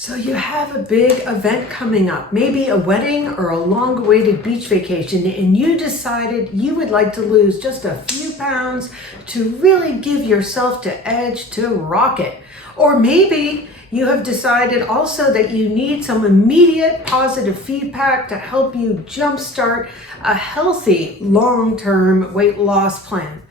So you have a big event coming up, maybe a wedding or a long-awaited beach vacation, and you decided you would like to lose just a few pounds to really give yourself the edge to rock it. Or maybe you have decided also that you need some immediate positive feedback to help you jumpstart a healthy long-term weight loss plan.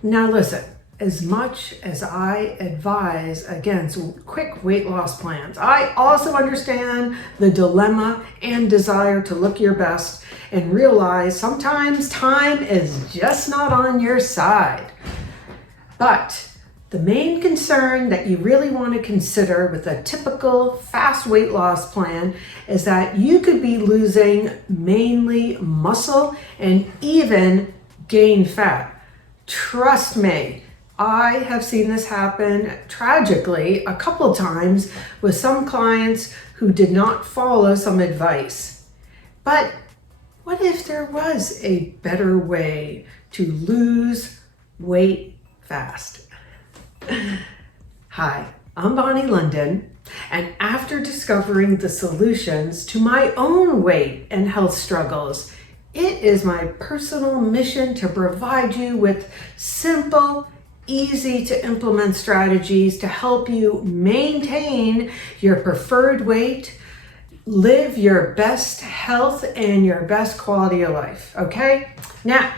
Now listen. As much as I advise against quick weight loss plans, I also understand the dilemma and desire to look your best and realize sometimes time is just not on your side. But the main concern that you really want to consider with a typical fast weight loss plan is that you could be losing mainly muscle and even gain fat. Trust me. I have seen this happen tragically a couple times with some clients who did not follow some advice. But what if there was a better way to lose weight fast? Hi, I'm Bonnie London, and after discovering the solutions to my own weight and health struggles, it is my personal mission to provide you with simple, easy to implement strategies to help you maintain your preferred weight, live your best health and your best quality of life, okay? Now,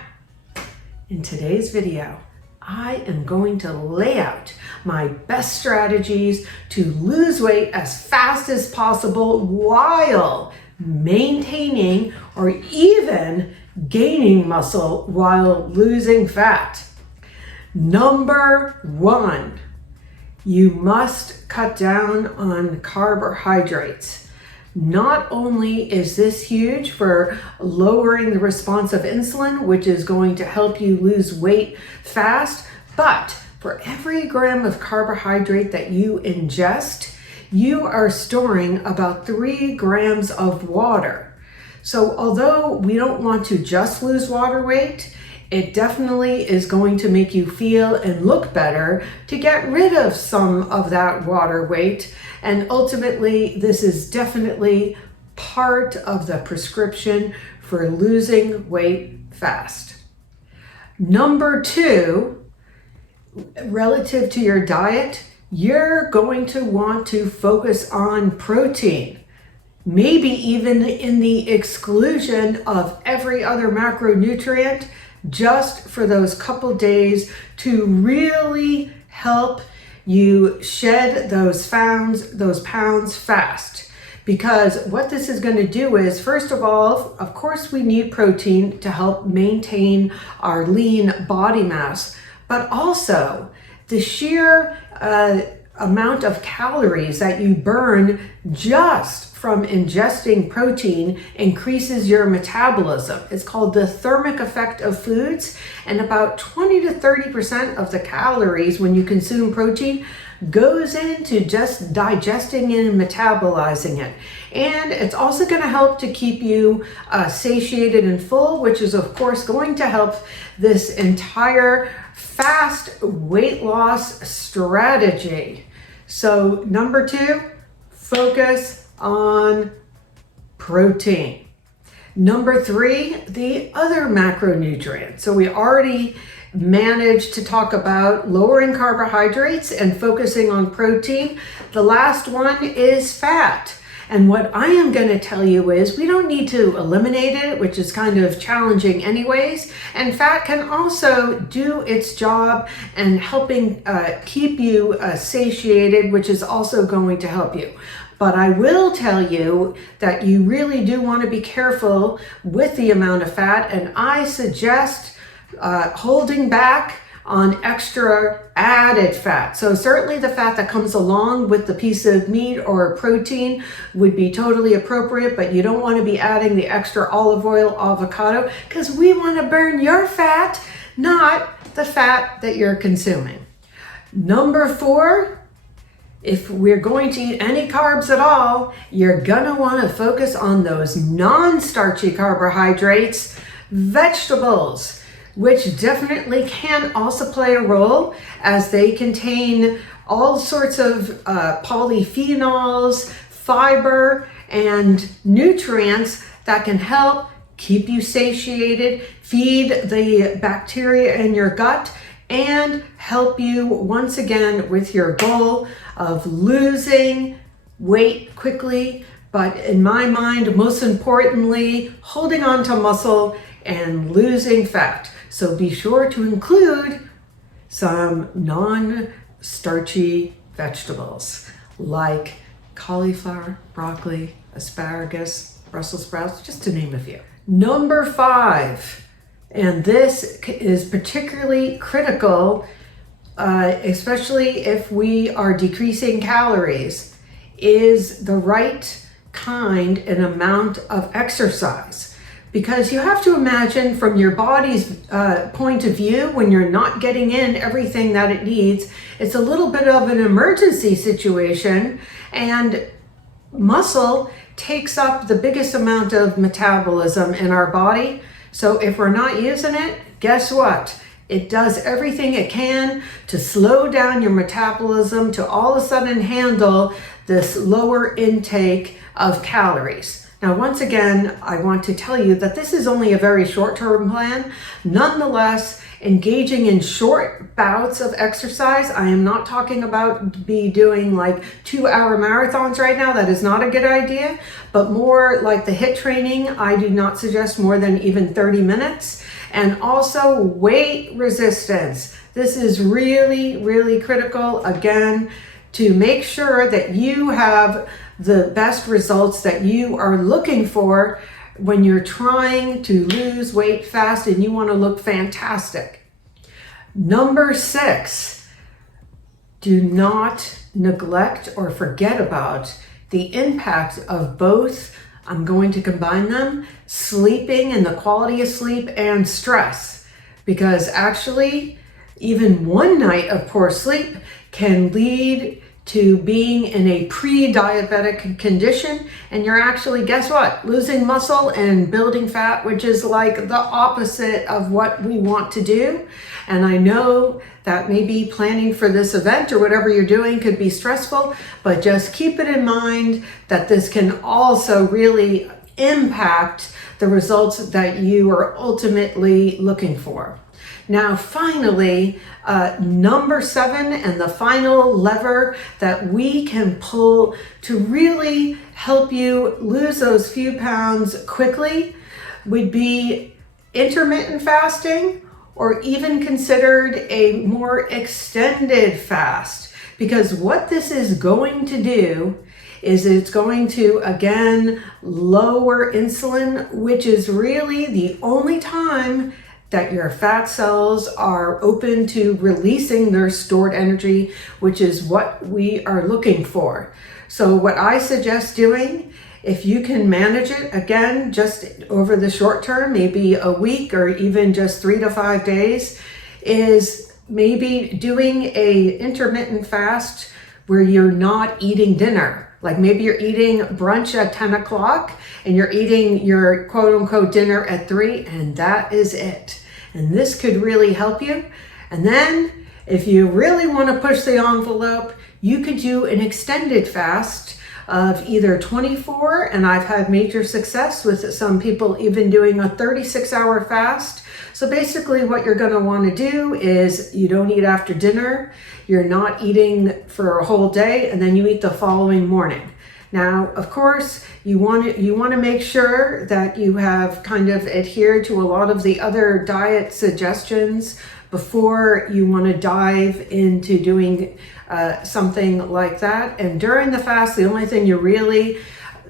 in today's video, I am going to lay out my best strategies to lose weight as fast as possible while maintaining or even gaining muscle while losing fat. Number one, you must cut down on carbohydrates. Not only is this huge for lowering the response of insulin, which is going to help you lose weight fast, but for every gram of carbohydrate that you ingest, you are storing about 3 grams of water. So although we don't want to just lose water weight, it definitely is going to make you feel and look better to get rid of some of that water weight. And ultimately, this is definitely part of the prescription for losing weight fast. Number two, relative to your diet, you're going to want to focus on protein. Maybe even in the exclusion of every other macronutrient, just for those couple days to really help you shed those pounds fast. Because what this is going to do is, first of all, of course, we need protein to help maintain our lean body mass, but also the sheer amount of calories that you burn just from ingesting protein increases your metabolism. It's called the thermic effect of foods, and about 20 to 30% of the calories when you consume protein goes into just digesting and metabolizing it. And it's also going to help to keep you satiated and full, which is of course going to help this entire fast weight loss strategy. So number two, focus on protein. Number three, the other macronutrients. So we already managed to talk about lowering carbohydrates and focusing on protein. The last one is fat. And what I am going to tell you is we don't need to eliminate it, which is kind of challenging anyways. And fat can also do its job and helping keep you satiated, which is also going to help you. But I will tell you that you really do want to be careful with the amount of fat, and I suggest holding back on extra added fat. So certainly the fat that comes along with the piece of meat or protein would be totally appropriate, but you don't want to be adding the extra olive oil, avocado, because we want to burn your fat, not the fat that you're consuming. Number four, if we're going to eat any carbs at all, you're gonna want to focus on those non-starchy carbohydrates, vegetables, which definitely can also play a role as they contain all sorts of polyphenols, fiber, and nutrients that can help keep you satiated, feed the bacteria in your gut, and help you once again with your goal of losing weight quickly, but in my mind, most importantly, holding on to muscle and losing fat. So be sure to include some non-starchy vegetables like cauliflower, broccoli, asparagus, Brussels sprouts, just to name a few. Number 5, and this is particularly critical, especially if we are decreasing calories, is the right kind and amount of exercise. Because you have to imagine from your body's point of view, when you're not getting in everything that it needs, it's a little bit of an emergency situation, and muscle takes up the biggest amount of metabolism in our body. So if we're not using it, guess what? It does everything it can to slow down your metabolism to all of a sudden handle this lower intake of calories. Now, once again, I want to tell you that this is only a very short-term plan. Nonetheless, engaging in short bouts of exercise, I am not talking about doing like 2-hour marathons right now. That is not a good idea, but more like the HIIT training. I do not suggest more than even 30 minutes. And also weight resistance. This is really, really critical, again, to make sure that you have the best results that you are looking for when you're trying to lose weight fast and you want to look fantastic. Number 6, do not neglect or forget about the impact of both, I'm going to combine them, sleeping and the quality of sleep and stress. Because actually, even one night of poor sleep can lead to being in a pre-diabetic condition, and you're actually, guess what, losing muscle and building fat, which is like the opposite of what we want to do. And I know that maybe planning for this event or whatever you're doing could be stressful, but just keep it in mind that this can also really impact the results that you are ultimately looking for. Now, finally, number 7, and the final lever that we can pull to really help you lose those few pounds quickly would be intermittent fasting, or even considered a more extended fast. Because what this is going to do is it's going to, again, lower insulin, which is really the only time that your fat cells are open to releasing their stored energy, which is what we are looking for. So what I suggest doing, if you can manage it, again, just over the short term, maybe a week or even just 3 to 5 days, is maybe doing a intermittent fast where you're not eating dinner. Like maybe you're eating brunch at 10 o'clock and you're eating your quote unquote dinner at 3, and that is it. And this could really help you. And then if you really want to push the envelope, you could do an extended fast of either 24, and I've had major success with some people even doing a 36-hour fast. So basically what you're going to want to do is you don't eat after dinner, you're not eating for a whole day, and then you eat the following morning. Now, of course, you want to make sure that you have kind of adhered to a lot of the other diet suggestions before you want to dive into doing something like that. And during the fast, the only thing you're really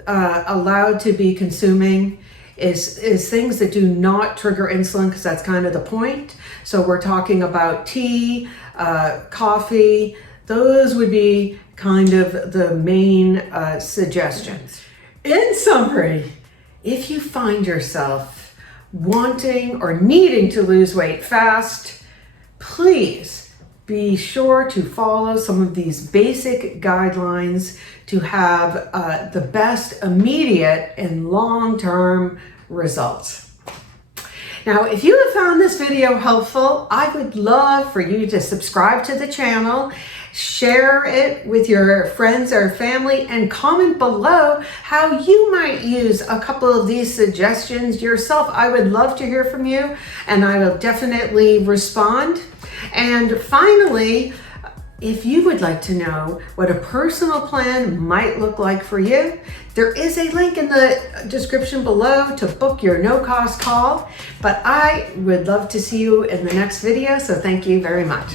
allowed to be consuming is things that do not trigger insulin, because that's kind of the point. So we're talking about tea, coffee. Those would be kind of the main suggestions. In summary, if you find yourself wanting or needing to lose weight fast, please be sure to follow some of these basic guidelines to have the best immediate and long-term results. Now, if you have found this video helpful, I would love for you to subscribe to the channel, Share it with your friends or family and comment below how you might use a couple of these suggestions yourself. I would love to hear from you, and I will definitely respond. And finally, if you would like to know what a personal plan might look like for you, there is a link in the description below to book your no-cost call. But I would love to see you in the next video, so thank you very much.